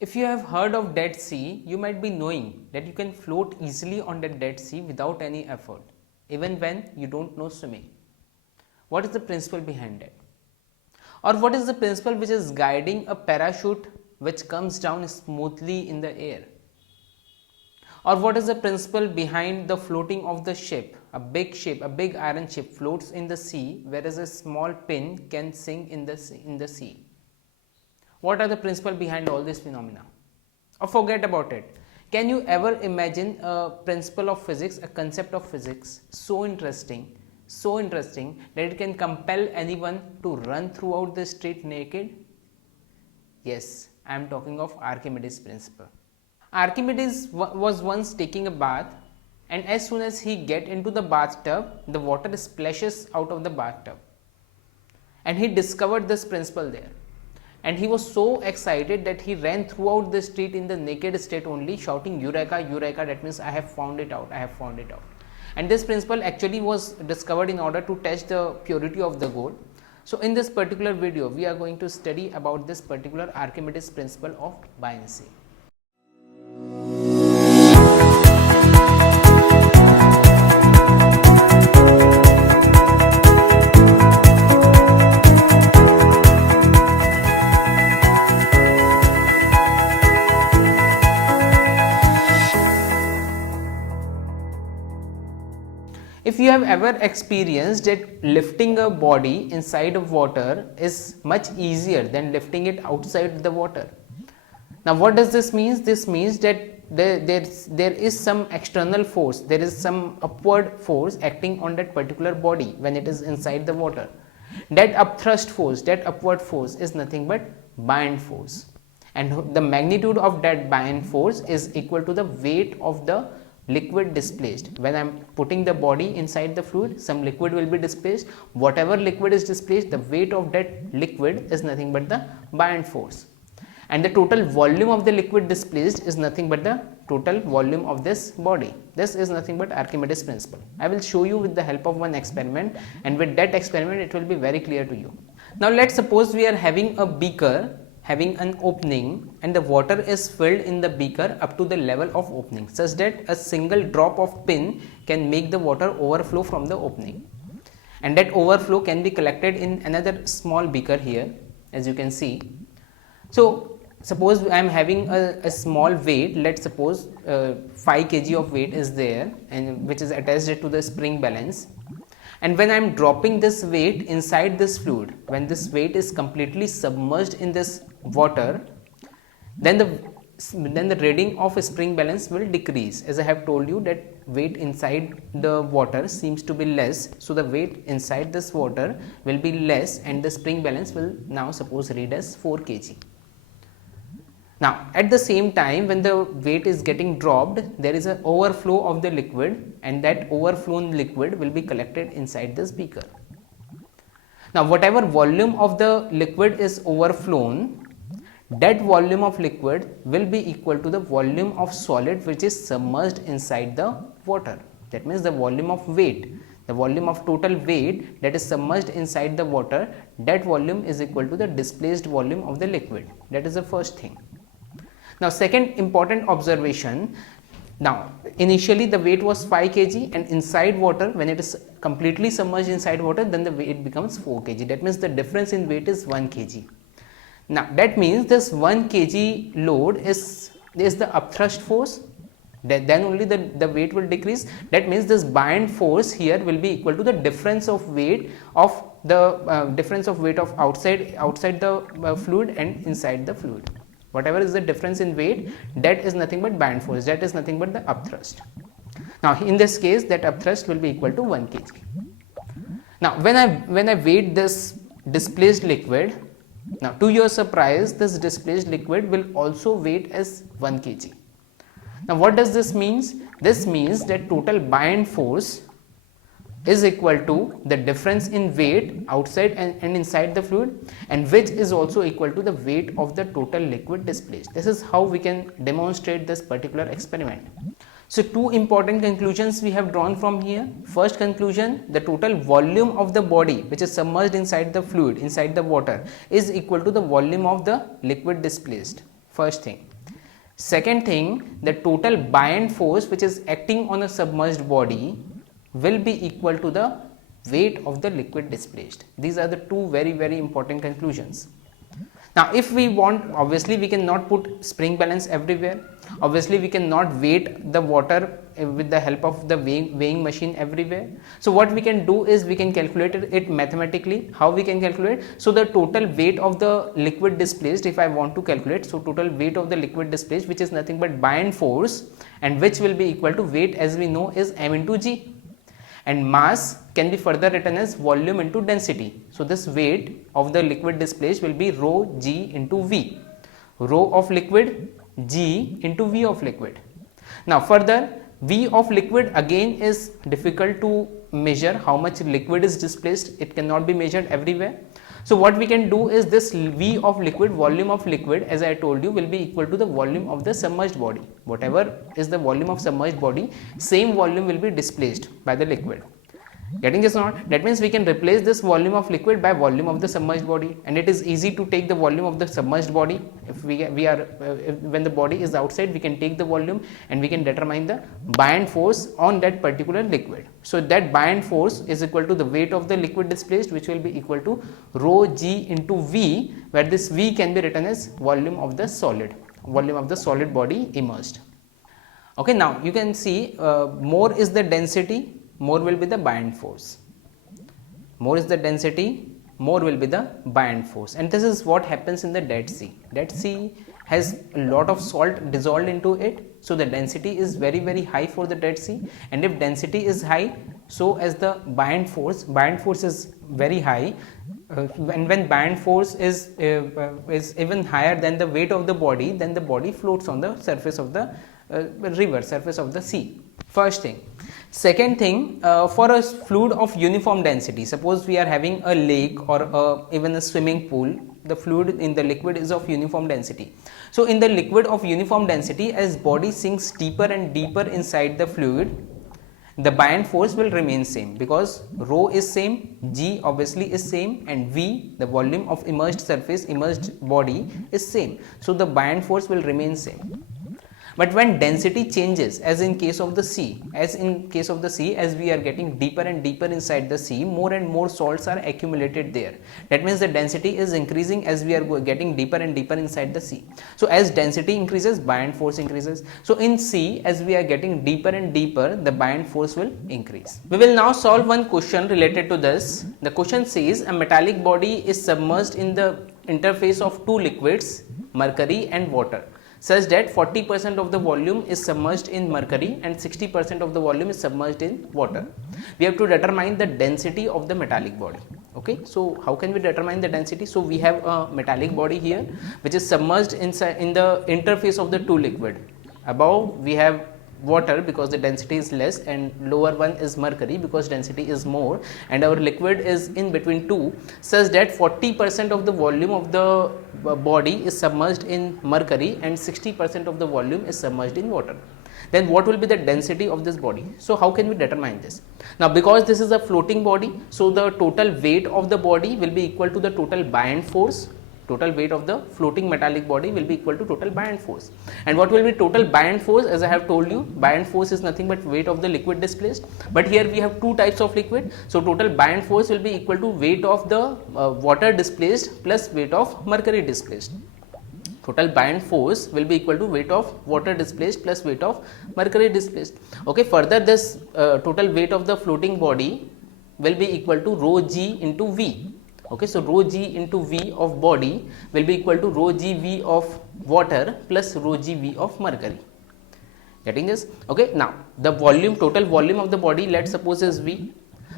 If you have heard of Dead Sea, you might be knowing that you can float easily on the Dead Sea without any effort, even when you don't know swimming. What is the principle behind it? Or what is the principle which is guiding a parachute which comes down smoothly in the air? Or what is the principle behind the floating of the ship? A big ship, a big iron ship floats in the sea, whereas a small pin can sink in the sea. What are the principles behind all these phenomena? Or forget about it. Can you ever imagine a principle of physics, a concept of physics so interesting that it can compel anyone to run throughout the street naked? Yes, I am talking of Archimedes principle. Archimedes was once taking a bath, and as soon as he get into the bathtub, the water splashes out of the bathtub, and he discovered this principle there, and he was so excited that he ran throughout the street in the naked state only, shouting eureka, eureka, that means I have found it out, I have found it out. And this principle actually was discovered in order to test the purity of the gold. So in this particular video we are going to study about this particular Archimedes principle of buoyancy. If you have ever experienced that lifting a body inside of water is much easier than lifting it outside the water. Now what does this mean? This means that there is some external force, there is some upward force acting on that particular body when it is inside the water. That upthrust force, that upward force is nothing but buoyant force, and the magnitude of that buoyant force is equal to the weight of the liquid displaced. When I am putting the body inside the fluid, some liquid will be displaced. Whatever liquid is displaced, the weight of that liquid is nothing but the buoyant force, and the total volume of the liquid displaced is nothing but the total volume of this body. This is nothing but Archimedes principle. I will show you with the help of one experiment, and with that experiment it will be very clear to you. Now let's suppose we are having a beaker having an opening, and the water is filled in the beaker up to the level of opening, such that a single drop of pin can make the water overflow from the opening, and that overflow can be collected in another small beaker here, as you can see. So suppose I am having a small weight, let's suppose 5 kg of weight is there, and which is attached to the spring balance. And when I am dropping this weight inside this fluid, when this weight is completely submerged in this water, then the reading of spring balance will decrease. As I have told you that weight inside the water seems to be less, so the weight inside this water will be less, and the spring balance will now suppose read as 4 kg. Now at the same time, when the weight is getting dropped, there is an overflow of the liquid, and that overflown liquid will be collected inside this beaker. Now whatever volume of the liquid is overflown, that volume of liquid will be equal to the volume of solid which is submerged inside the water. That means the volume of weight, the volume of total weight that is submerged inside the water, that volume is equal to the displaced volume of the liquid. That is the first thing. Now second important observation, now initially the weight was 5 kg, and inside water, when it is completely submerged inside water, then the weight becomes 4 kg. That means the difference in weight is 1 kg. Now that means this 1 kg load is the upthrust force, then only the weight will decrease. That means this buoyant force here will be equal to the difference of weight of the difference of weight of outside the fluid and inside the fluid. Whatever is the difference in weight, that is nothing but buoyant force, that is nothing but the upthrust. Now in this case, that upthrust will be equal to 1 kg. Now when I weight this displaced liquid, now to your surprise, this displaced liquid will also weight as 1 kg. Now what does this means? This means that total buoyant force is equal to the difference in weight outside and inside the fluid, and which is also equal to the weight of the total liquid displaced. This is how we can demonstrate this particular experiment. So two important conclusions we have drawn from here. First conclusion, the total volume of the body which is submerged inside the fluid, inside the water, is equal to the volume of the liquid displaced. first thing. Second thing, the total buoyant force which is acting on a submerged body will be equal to the weight of the liquid displaced. These are the two very important conclusions. Now if we want, obviously we cannot put spring balance everywhere, obviously we cannot weight the water with the help of the weighing machine everywhere. So what we can do is we can calculate it mathematically. How we can calculate? So the total weight of the liquid displaced, if I want to calculate, so total weight of the liquid displaced, which is nothing but buoyant force, and which will be equal to weight, as we know, is m into g, and mass can be further written as volume into density. So this weight of the liquid displaced will be rho g into v, rho of liquid, g into v of liquid. Now further, v of liquid again is difficult to measure how much liquid is displaced, it cannot be measured everywhere. So what we can do is this v of liquid, volume of liquid, as I told you, will be equal to the volume of the submerged body. Whatever is the volume of submerged body, same volume will be displaced by the liquid. Getting this or not? That means we can replace this volume of liquid by volume of the submerged body, and it is easy to take the volume of the submerged body. If when the body is outside, we can take the volume and we can determine the buoyant force on that particular liquid. So that buoyant force is equal to the weight of the liquid displaced, which will be equal to rho g into v, where this v can be written as volume of the solid body immersed. Okay, now you can see more is the density, more will be the buoyant force. More is the density, more will be the buoyant force. And this is what happens in the Dead Sea. Dead Sea has a lot of salt dissolved into it, so the density is very high for the Dead Sea. And if density is high, so as the buoyant force is very high, and when buoyant force is even higher than the weight of the body, then the body floats on the surface of the river, surface of the sea. First thing. Second thing, for a fluid of uniform density, suppose we are having a lake or even a swimming pool, the fluid in the liquid is of uniform density. So in the liquid of uniform density, as body sinks deeper and deeper inside the fluid, the buoyant force will remain same, because rho is same, g obviously is same, and v, the volume of immersed surface, immersed body, is same. So the buoyant force will remain same. But when density changes, as in case of the sea, as we are getting deeper and deeper inside the sea, more and more salts are accumulated there. That means the density is increasing as we are getting deeper and deeper inside the sea. So as density increases, buoyant force increases. So in sea, as we are getting deeper and deeper, the buoyant force will increase. We will now solve one question related to this. The question says a metallic body is submerged in the interface of two liquids, mercury and water, such that 40% of the volume is submerged in mercury and 60% of the volume is submerged in water. We have to determine the density of the metallic body. Okay, so how can we determine the density? So we have a metallic body here which is submerged inside in the interface of the two liquid. Above we have water because the density is less, and lower one is mercury because density is more, and our liquid is in between two, such that 40% of the volume of the body is submerged in mercury and 60% of the volume is submerged in water. Then what will be the density of this body? So how can we determine this? Now because this is a floating body, so the total weight of the body will be equal to the total buoyant force. Total weight of the floating metallic body will be equal to total buoyant force. And what will be total buoyant force? As I have told you, buoyant force is nothing but weight of the liquid displaced. But here we have two types of liquid. So total buoyant force will be equal to weight of the water displaced plus weight of mercury displaced. Total buoyant force will be equal to weight of water displaced plus weight of mercury displaced. Okay, further this total weight of the floating body will be equal to rho g into v. Okay, so rho g into v of body will be equal to rho g v of water plus rho g v of mercury. Getting this? Okay, now the volume, total volume of the body, let's suppose is v.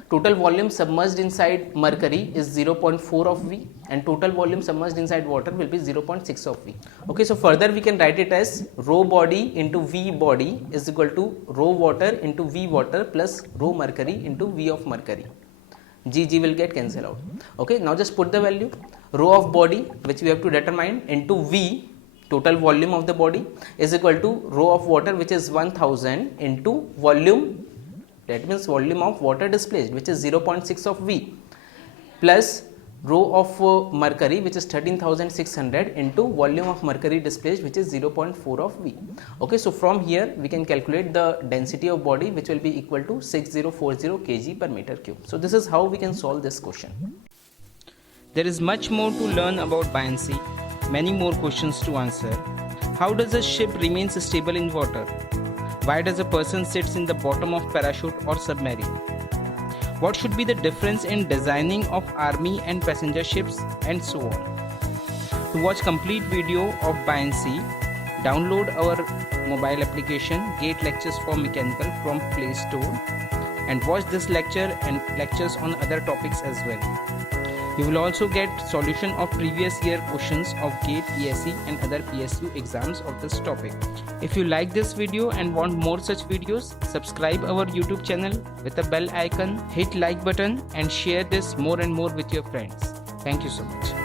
Total volume submerged inside mercury is 0.4 of v, and total volume submerged inside water will be 0.6 of v. Okay, so further we can write it as rho body into v body is equal to rho water into v water plus rho mercury into v of mercury. G will get cancelled out. Okay, now just put the value. Rho of body, which we have to determine, into V, total volume of the body, is equal to rho of water, which is 1000, into volume, that means volume of water displaced, which is 0.6 of V, plus rho of mercury, which is 13,600, into volume of mercury displaced, which is 0.4 of V. Okay, so from here we can calculate the density of body, which will be equal to 6040 kg per meter cube. So this is how we can solve this question. There is much more to learn about buoyancy, many more questions to answer. How does a ship remain stable in water? Why does a person sit in the bottom of parachute or submarine? What should be the difference in designing of army and passenger ships, and so on. To watch complete video of buoyancy, download our mobile application GATE Lectures for Mechanical from Play Store and watch this lecture and lectures on other topics as well. You will also get solution of previous year questions of GATE, ESE and other PSU exams of this topic. If you like this video and want more such videos, subscribe our YouTube channel with a bell icon, hit like button and share this more and more with your friends. Thank you so much.